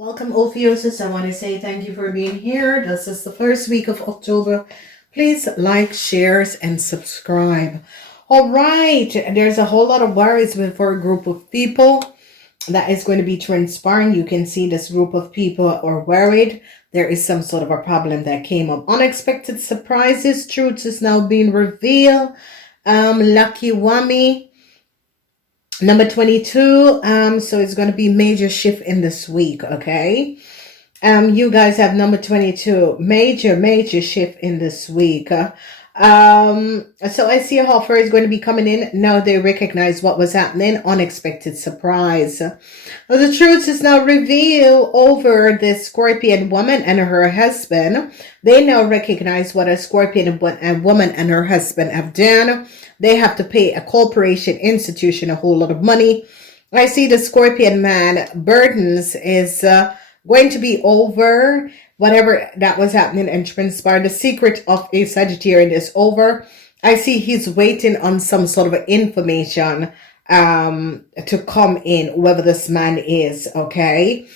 Welcome, Ophiuchus. I want to say thank you for being here. This is the first week of October. Please like, shares, and subscribe. All right, there's a whole lot of worries for a group of people that is going to be transpiring. You can see this group of people are worried. There is some sort of a problem that came up. Unexpected surprises. Truth is now being revealed. Lucky Whammy. Number 22, so it's going to be major shift in this week, okay? You guys have number 22, major shift in this week. So I see a offer is going to be coming in. Now they recognize what was happening, unexpected surprise. The truth is now revealed over this Scorpion woman and her husband. They now recognize what a Scorpion woman and her husband have done. They have to pay a corporation institution a whole lot of money. I see the Scorpion man burdens is going to be over. Whatever that was happening and transpired, the secret of a Sagittarian is over. I see he's waiting on some sort of information to come in, whoever this man is, okay?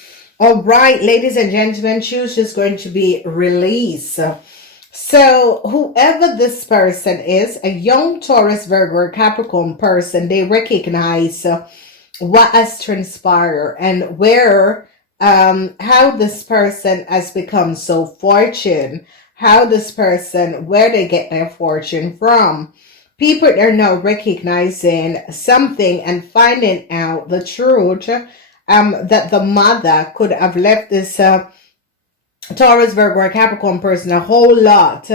All right, ladies and gentlemen, choose is going to be released. So whoever this person is, a young Taurus, Virgo, or Capricorn person, they recognize what has transpired and where, how this person has become so fortunate, how this person, where they get their fortune from. People are now recognizing something and finding out the truth, that the mother could have left this, Taurus, Virgo, or Capricorn person a whole lot,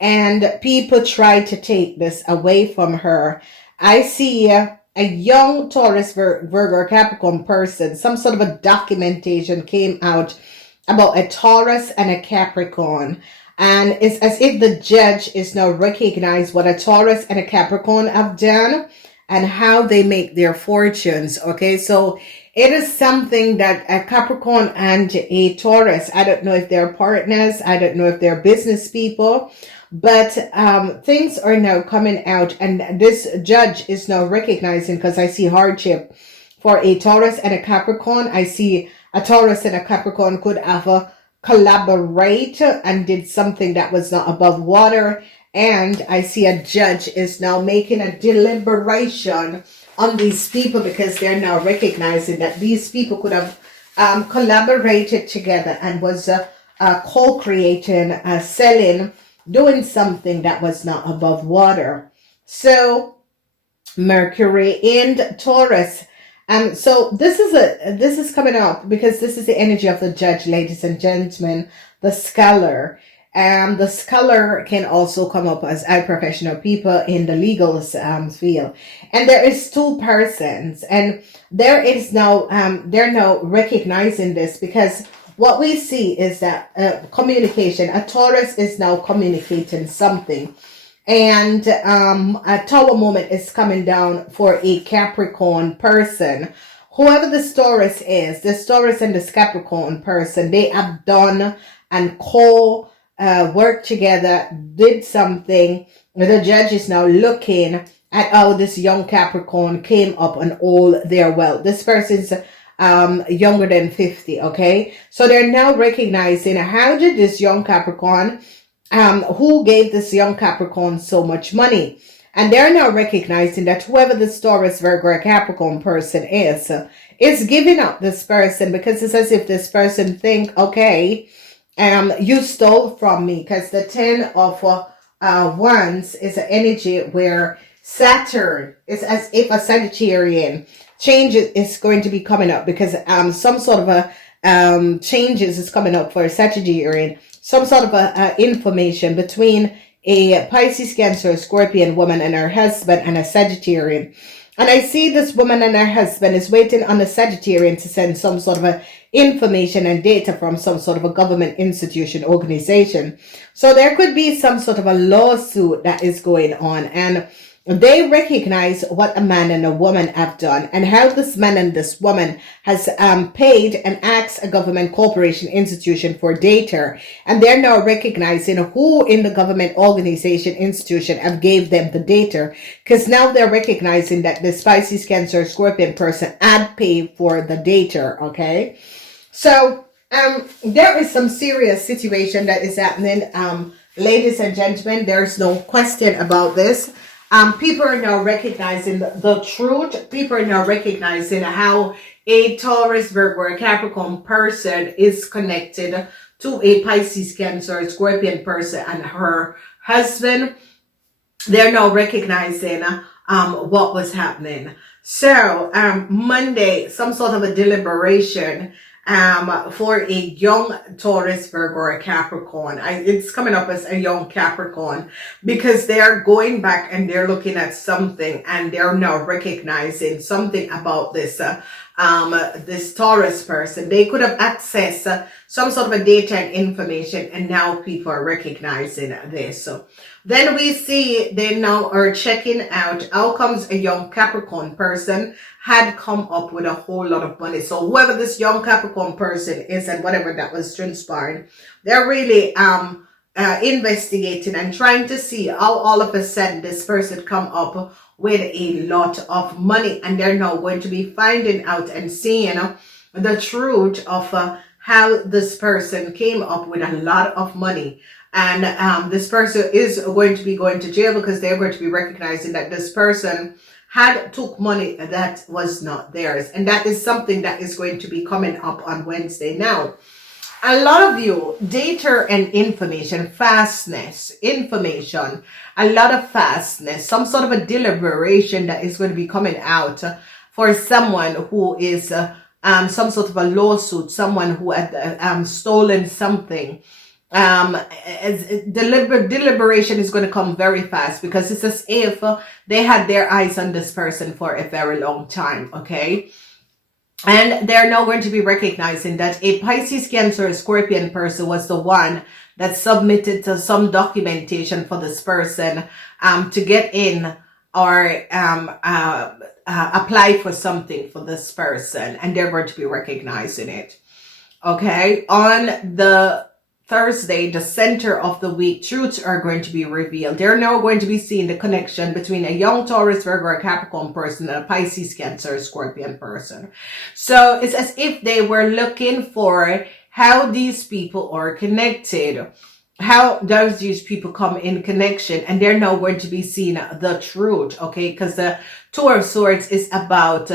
and people try to take this away from her. I see a young Taurus, Virgo, or Capricorn person, some sort of a documentation came out about a Taurus and a Capricorn, and it's as if the judge is now recognized what a Taurus and a Capricorn have done and how they make their fortunes. Okay, so it is something that a Capricorn and a Taurus, I don't know if they're partners, I don't know if they're business people, but things are now coming out, and this judge is now recognizing, because I see hardship for a Taurus and a Capricorn. I see a Taurus and a Capricorn could have a collaborate and did something that was not above water, and I see a judge is now making a deliberation on these people, because they're now recognizing that these people could have collaborated together and was co-creating, selling, doing something that was not above water. So Mercury in Taurus. So this is coming up because this is the energy of the judge, ladies and gentlemen, the scholar. The scholar can also come up as a professional people in the legal field. And there is two persons, and there is now, they're now recognizing this, because what we see is that communication, a Taurus is now communicating something. And a tower moment is coming down for a Capricorn person. Whoever this Taurus is, this Taurus and this Capricorn person, they have done and work together, did something. The judge is now looking at how this young Capricorn came up on all their wealth. This person's younger than 50, okay? So they're now recognizing, how did this young Capricorn, who gave this young Capricorn so much money? And they're now recognizing that whoever this Taurus, Virgo, or Capricorn person is giving up this person, because it's as if this person think, okay, you stole from me, because the 10 of Wands is an energy where Saturn is as if a Sagittarian change is going to be coming up, because some sort of a changes is coming up for a Sagittarian, some sort of a information between a Pisces, Cancer, Scorpion woman and her husband and a Sagittarian. And I see this woman and her husband is waiting on a Sagittarian to send some sort of a information and data from some sort of a government institution, organization. So there could be some sort of a lawsuit that is going on, and they recognize what a man and a woman have done, and how this man and this woman has paid and asked a government corporation institution for data, and they're now recognizing who in the government organization institution have gave them the data, because now they're recognizing that the Pisces, Cancer, Scorpion person had paid for the data. Okay, So there is some serious situation that is happening. Ladies and gentlemen, there's no question about this. People are now recognizing the truth. People are now recognizing how a Taurus, Virgo, or Capricorn person is connected to a Pisces, Cancer, Scorpion person and her husband. They're now recognizing what was happening. So Monday, some sort of a deliberation for a young Taurus, Virgo, or a Capricorn. It's coming up as a young Capricorn because they are going back and they're looking at something and they're now recognizing something about this this Taurus person. They could have accessed some sort of a data and information, and now people are recognizing this. So then we see they now are checking out how comes a young Capricorn person had come up with a whole lot of money. So whoever this young Capricorn person is and whatever that was transpired, they're really investigating and trying to see how all of a sudden this person come up with a lot of money, and they're now going to be finding out and seeing the truth of how this person came up with a lot of money. And this person is going to be going to jail because they're going to be recognizing that this person had took money that was not theirs. And that is something that is going to be coming up on Wednesday. Now, a lot of you, data and information, fastness, information, a lot of fastness, some sort of a deliberation that is going to be coming out for someone who is some sort of a lawsuit, someone who had stolen something. Deliberation is going to come very fast because it's as if they had their eyes on this person for a very long time, okay? And they're now going to be recognizing that a Pisces, Cancer, Scorpion person was the one that submitted to some documentation for this person to get in or apply for something for this person, and they're going to be recognizing it. Okay, on the Thursday, the center of the week, truths are going to be revealed. They're now going to be seeing the connection between a young Taurus, Virgo, or Capricorn person and a Pisces, Cancer, Scorpion person. So it's as if they were looking for how these people are connected. How does these people come in connection? And they're now going to be seeing the truth, okay? Because the Two of Swords is about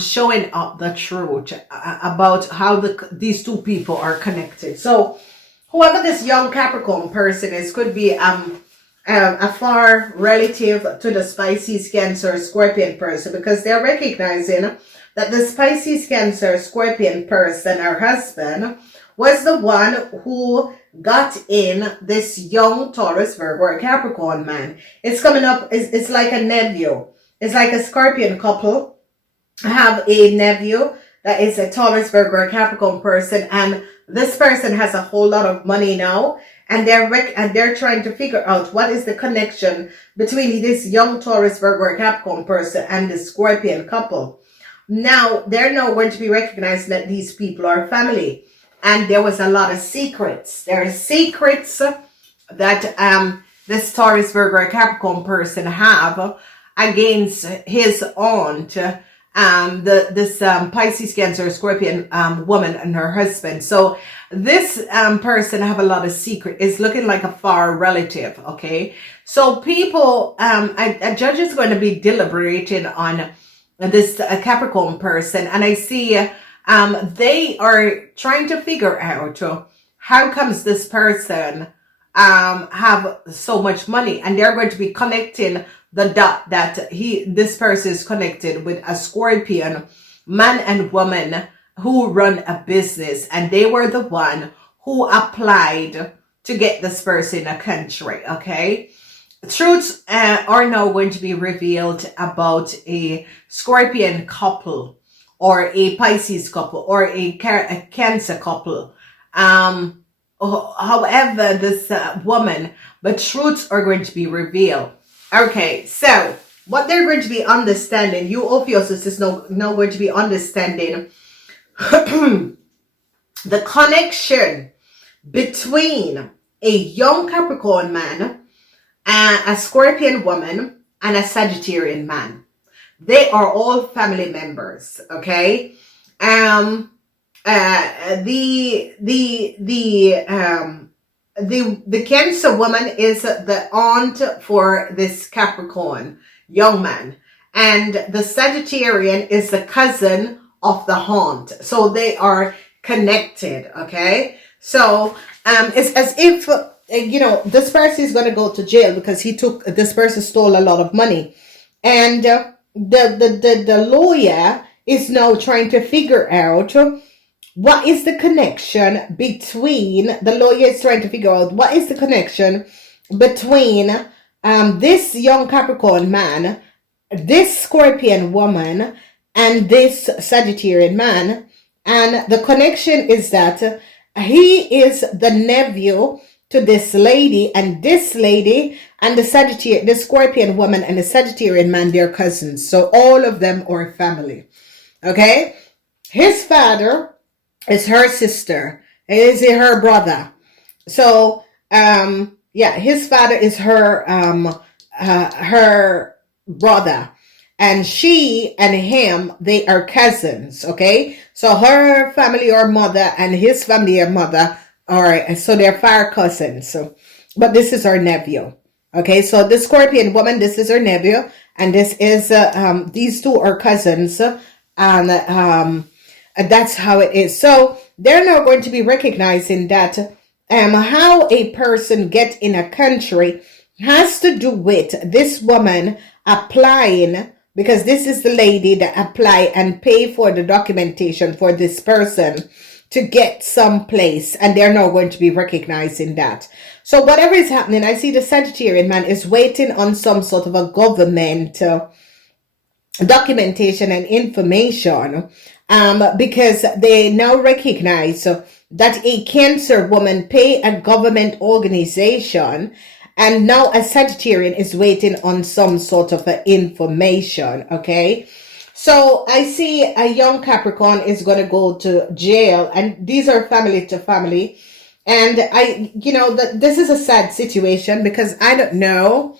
showing up the truth about how these two people are connected. So whoever this young Capricorn person is could be a far relative to the Pisces, Cancer, Scorpion person, because they're recognizing that the Pisces, Cancer, Scorpion person, her husband, was the one who got in this young Taurus, Virgo, or Capricorn man. It's coming up, it's like a nephew. It's like a Scorpion couple have a nephew that is a Taurus, Virgo, or Capricorn person, and this person has a whole lot of money now, and they're trying to figure out what is the connection between this young Taurus, Virgo, or Capricorn person and the Scorpion couple. Now, they're now going to be recognizing that these people are family, and there was a lot of secrets. There are secrets that this Taurus, Virgo, or Capricorn person have against his aunt, this Pisces, Cancer, Scorpion woman and her husband. So this person have a lot of secret. It's looking like a far relative, okay? So people, a judge is going to be deliberating on this Capricorn person, and I see they are trying to figure out how comes this person have so much money, and they're going to be connecting the dot that this person is connected with a Scorpion man and woman who run a business, and they were the one who applied to get this person a country, okay? Truths are now going to be revealed about a Scorpion couple or a Pisces couple or a Cancer couple. However, this woman, but truths are going to be revealed. Okay, so what they're going to be understanding, you Ophiuchus is now going to be understanding the connection between a young Capricorn man, a Scorpion woman, and a Sagittarian man. They are all family members, okay? The Cancer woman is the aunt for this Capricorn young man, and the Sagittarian is the cousin of the aunt. So they are connected. Okay, so it's as if this person is going to go to jail because this person stole a lot of money, and the lawyer is now trying to figure out what is the connection between the lawyer is trying to figure out what is the connection between this young Capricorn man, this Scorpion woman, and this Sagittarian man. And the connection is that he is the nephew to this lady, and this lady and the Scorpion woman and the Sagittarian man, they're cousins. So all of them are family. Okay? His father is her sister. Is her brother. So his father is her brother. And she and him, they are cousins, okay? So her family or mother and his family or mother so they're far cousins. So, but this is her nephew, okay? So the Scorpion woman, this is her nephew, and this is these two are cousins, and that's how it is. So they're now going to be recognizing that how a person gets in a country has to do with this woman applying, because this is the lady that apply and pay for the documentation for this person to get someplace, and they're now going to be recognizing that. So whatever is happening, I see the Sagittarian man is waiting on some sort of a government documentation and information, because they now recognize that a Cancer woman pay a government organization, and now a Sagittarian is waiting on some sort of information. Okay, so I see a young Capricorn is going to go to jail, and these are family to family, and this is a sad situation because I don't know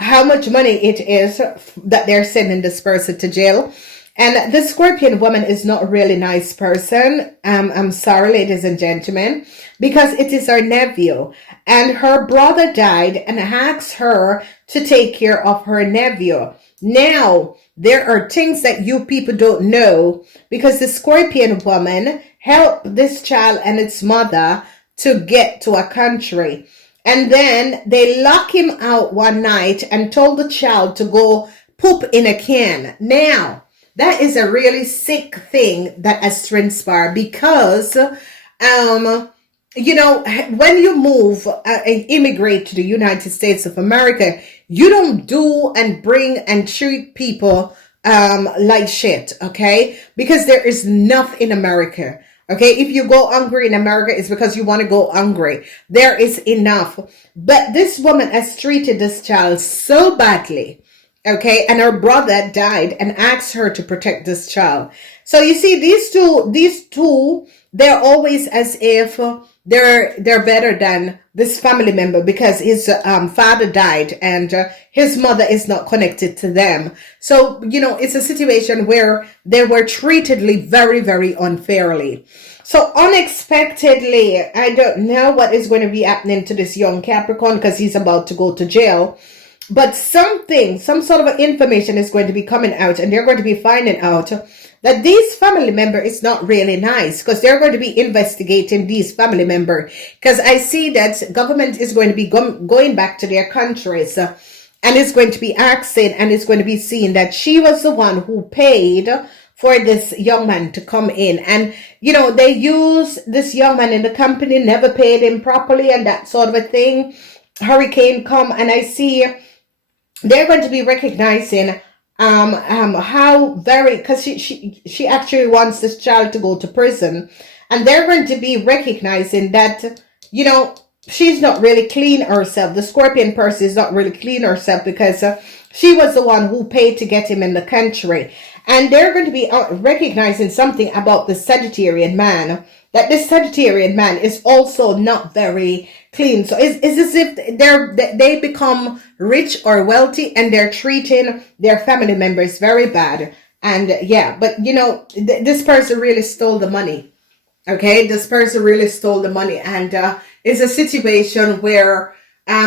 how much money it is that they're sending this person to jail. And the Scorpion woman is not a really nice person. I'm sorry, ladies and gentlemen, because it is her nephew, and her brother died and asked her to take care of her nephew. Now, there are things that you people don't know, because the Scorpion woman helped this child and its mother to get to a country. And then they lock him out one night and told the child to go poop in a can. Now, that is a really sick thing that has transpired, because, when you move and immigrate to the United States of America, you don't do and bring and treat people like shit, okay? Because there is enough in America. Okay, if you go hungry in America, it's because you want to go hungry. There is enough. But this woman has treated this child so badly. Okay, and her brother died and asked her to protect this child. So you see, these two, they're always as if they're better than this family member, because his father died and his mother is not connected to them. So, it's a situation where they were treated very, very unfairly. So unexpectedly, I don't know what is going to be happening to this young Capricorn, because he's about to go to jail. But some sort of information is going to be coming out, and they're going to be finding out that this family member is not really nice, because they're going to be investigating these family member. Because I see that government is going to be going back to their countries, and it's going to be asking, and it's going to be seeing that she was the one who paid for this young man to come in. And, they use this young man in the company, never paid him properly and that sort of a thing. Hurricane come, and I see they're going to be recognizing how very, because she actually wants this child to go to prison, and they're going to be recognizing that she's not really clean herself. The Scorpion person is not really clean herself, because she was the one who paid to get him in the country. And they're going to be recognizing something about the Sagittarian man, that this Sagittarian man is also not very clean. So it's as if they become rich or wealthy, and they're treating their family members very bad. And but this person really stole the money. Okay, this person really stole the money, and it's a situation where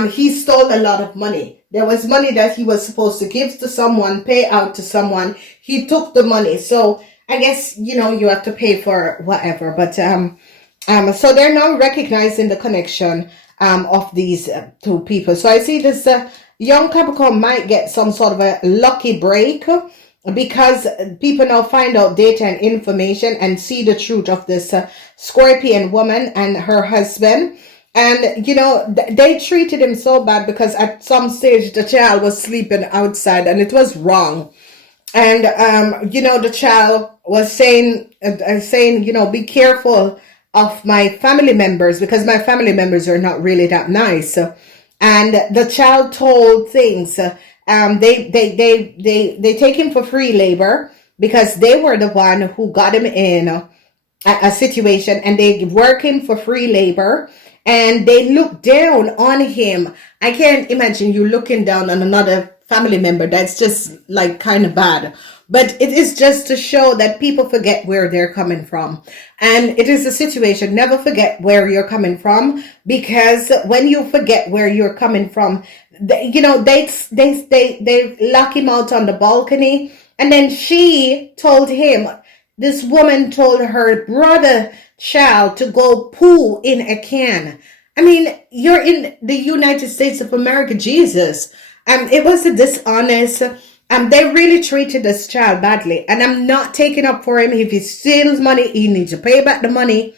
he stole a lot of money. There was money that he was supposed to give to someone, pay out to someone. He took the money, so I guess you have to pay for whatever. But so they're now recognizing the connection of these two people. So I see this young Capricorn might get some sort of a lucky break, because people now find out data and information and see the truth of this Scorpion woman and her husband. And they treated him so bad because at some stage the child was sleeping outside, and it was wrong. And the child was saying be careful of my family members, because my family members are not really that nice. And the child told things. They take him for free labor because they were the one who got him in a situation, and they work him for free labor, and they look down on him. I can't imagine you looking down on another family member. That's just like kind of bad. But it is just to show that people forget where they're coming from. And it is a situation, never forget where you're coming from, because when you forget where you're coming from, they lock him out on the balcony. And then this woman told her brother child to go poo in a can. I mean, you're in the United States of America, Jesus. It was a dishonest. They really treated this child badly. And I'm not taking up for him. If he steals money, he needs to pay back the money.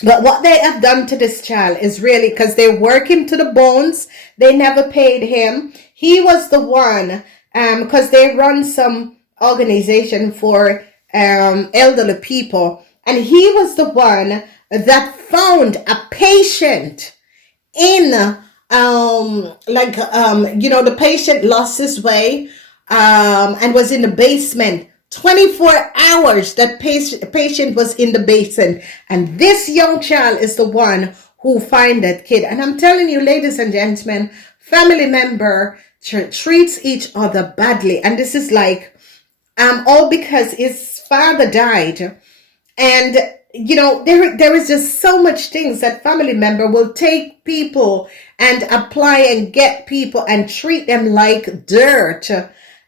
But what they have done to this child is really, because they work him to the bones. They never paid him. He was the one, because they run some organization for elderly people. And he was the one that found a patient in, the patient lost his way, and was in the basement. 24 hours that patient was in the basement. And this young child is the one who find that kid. And I'm telling you, ladies and gentlemen, family member treats each other badly. And this is like, all because his father died. And there is just so much things that family member will take people and apply and get people and treat them like dirt,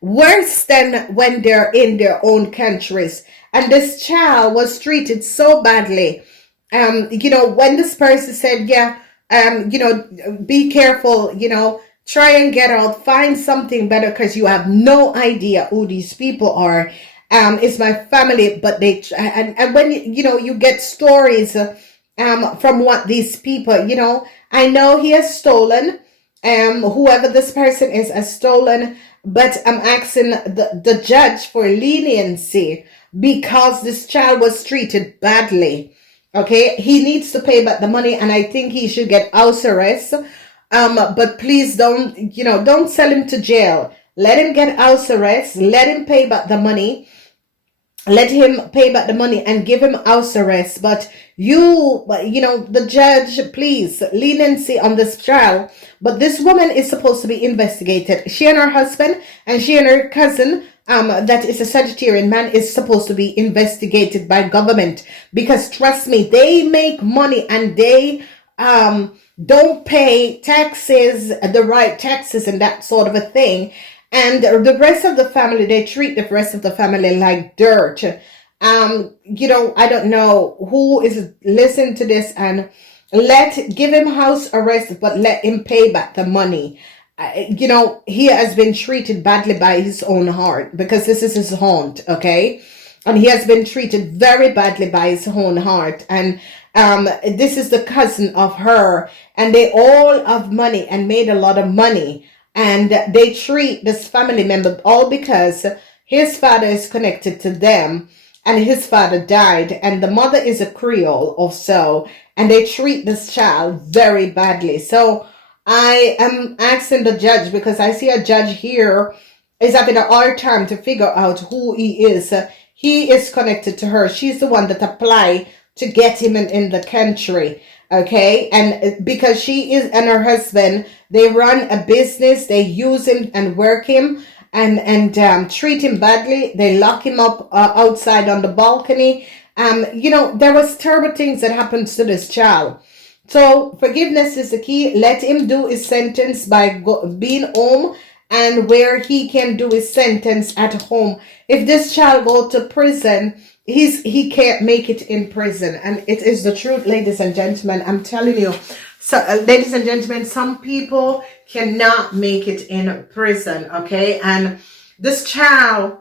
worse than when they're in their own countries. And this child was treated so badly. When this person said, be careful, try and get out, find something better, because you have no idea who these people are. It's my family, but and when you get stories from what these people, I know he has stolen, whoever this person is has stolen, but I'm asking the judge for leniency because this child was treated badly. Okay, he needs to pay back the money, and I think he should get house arrest. But please don't sell him to jail. Let him get house arrest. Let him pay back the money. Let him pay back the money and give him house arrest. But the judge, please, leniency on this child. But this woman is supposed to be investigated. She and her husband and she and her cousin, that is a Sagittarian man, is supposed to be investigated by government. Because trust me, they make money and they don't pay taxes, the right taxes and that sort of a thing. And the rest of the family, they treat the rest of the family like dirt. I don't know who is listening to this, and give him house arrest, but let him pay back the money. He has been treated badly by his own heart, because this is his haunt, okay? And he has been treated very badly by his own heart. And this is the cousin of her, and they all have money and made a lot of money. And they treat this family member all because his father is connected to them, and his father died, and the mother is a Creole or so, and they treat this child very badly. So I am asking the judge, because I see a judge here is having a hard time to figure out who he is. He is connected to her. She's the one that applied to get him in the country. Okay, and because she is and her husband, they run a business, they use him and work him and treat him badly. They lock him up outside on the balcony, There was terrible things that happened to this child. So forgiveness is the key. Let him do his sentence by being home, and where he can do his sentence at home. If this child go to prison, he can't make it in prison. And it is the truth, ladies and gentlemen. I'm telling you. So, ladies and gentlemen, some people cannot make it in prison, okay? And this child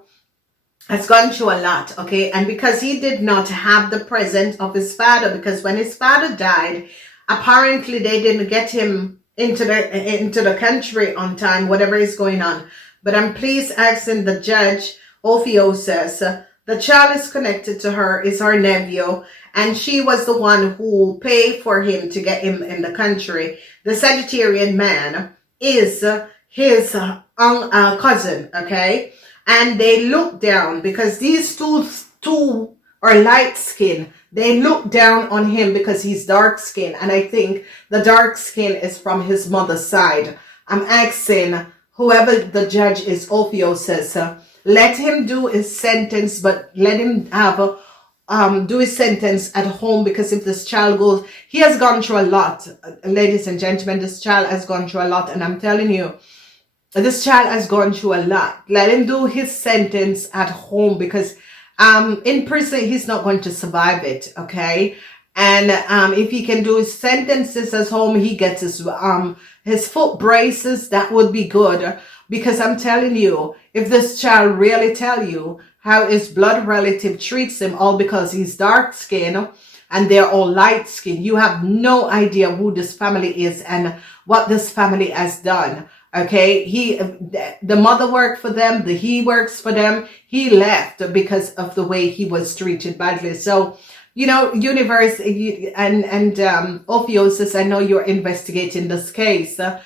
has gone through a lot, okay? And because he did not have the presence of his father, because when his father died, apparently they didn't get him into the country on time, whatever is going on. But I'm pleased asking the judge, Ophiuchus, the child is connected to her, is her nephew, and she was the one who paid for him to get him in the country. The Sagittarian man is his cousin, okay? And they look down because these two are light skin. They look down on him because he's dark skin. And I think the dark skin is from his mother's side. I'm asking whoever the judge is, Ophiuchus, let him do his sentence, but let him have do his sentence at home, because if this child goes, he has gone through a lot, ladies and gentlemen. This child has gone through a lot, and I'm telling you, this child has gone through a lot. Let him do his sentence at home, because in prison he's not going to survive it, okay? And if he can do his sentences at home, he gets his foot braces. That would be good, because I'm telling you, if this child really tell you how his blood relative treats him, all because he's dark skinned and they're all light skinned, you have no idea who this family is and what this family has done. Okay, the mother worked for them, he works for them. He left because of the way he was treated badly. So, universe and Ophiuchus, I know you're investigating this case. Let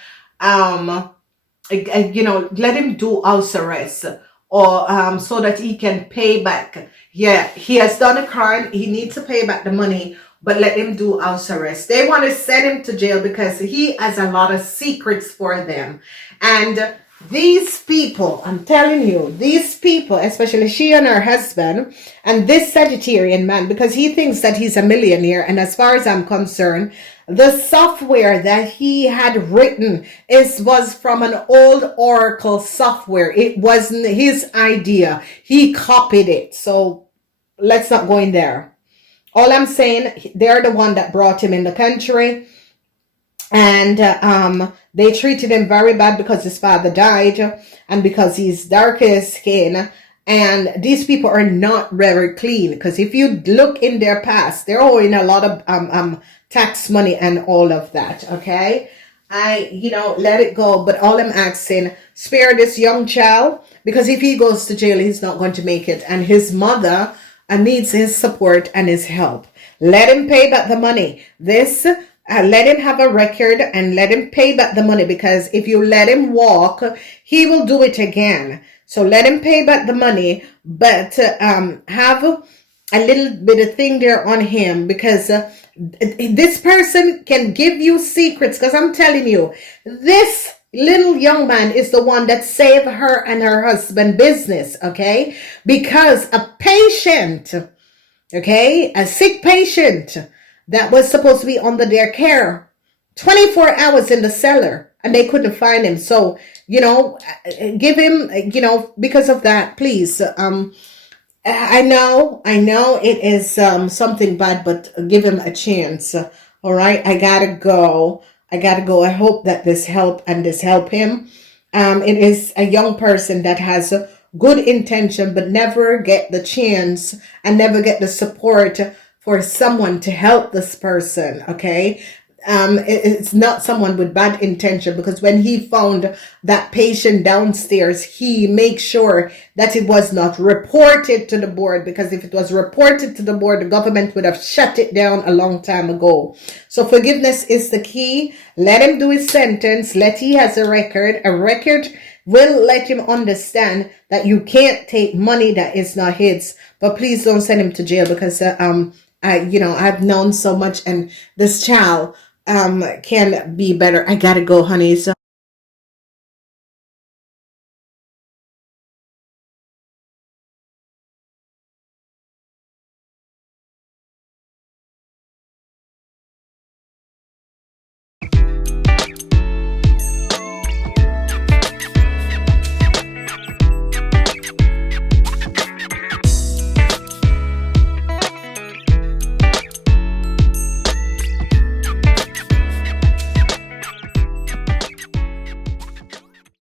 him do house arrest, or so that he can pay back. Yeah, he has done a crime. He needs to pay back the money, but let him do house arrest. They want to send him to jail because he has a lot of secrets for them. And these people, I'm telling you, these people, especially she and her husband, and this Sagittarian man, because he thinks that he's a millionaire. And as far as I'm concerned, the software that he had written was from an old Oracle software. It wasn't his idea. He copied it. So let's not go in there. All I'm saying, they're the one that brought him in the country. And they treated him very bad because his father died and because he's darker skin. And these people are not very clean, because if you look in their past, they're owing a lot of tax money and all of that. Okay, let it go. But all I'm asking, spare this young child, because if he goes to jail, he's not going to make it, and his mother needs his support and his help. Let him pay back the money. Let him have a record and let him pay back the money, because if you let him walk, he will do it again. So let him pay back the money, but have a little bit of thing there on him, because this person can give you secrets. Because I'm telling you, this little young man is the one that saved her and her husband business, okay? Because a patient, okay, a sick patient that was supposed to be under their care, 24 hours in the cellar, and they couldn't find him. So, give him, because of that, please. I know it is something bad, but give him a chance. All right, I gotta go. I hope that this help him. It is a young person that has a good intention, but never get the chance and never get the support for someone to help this person. Okay. It's not someone with bad intention, because when he found that patient downstairs, he makes sure that it was not reported to the board, because if it was reported to the board, the government would have shut it down a long time ago. So forgiveness is the key. Let him do his sentence. He has a record. A record will let him understand that you can't take money that is not his. But please don't send him to jail, because I've known so much, and this child can be better. I gotta go, honey. So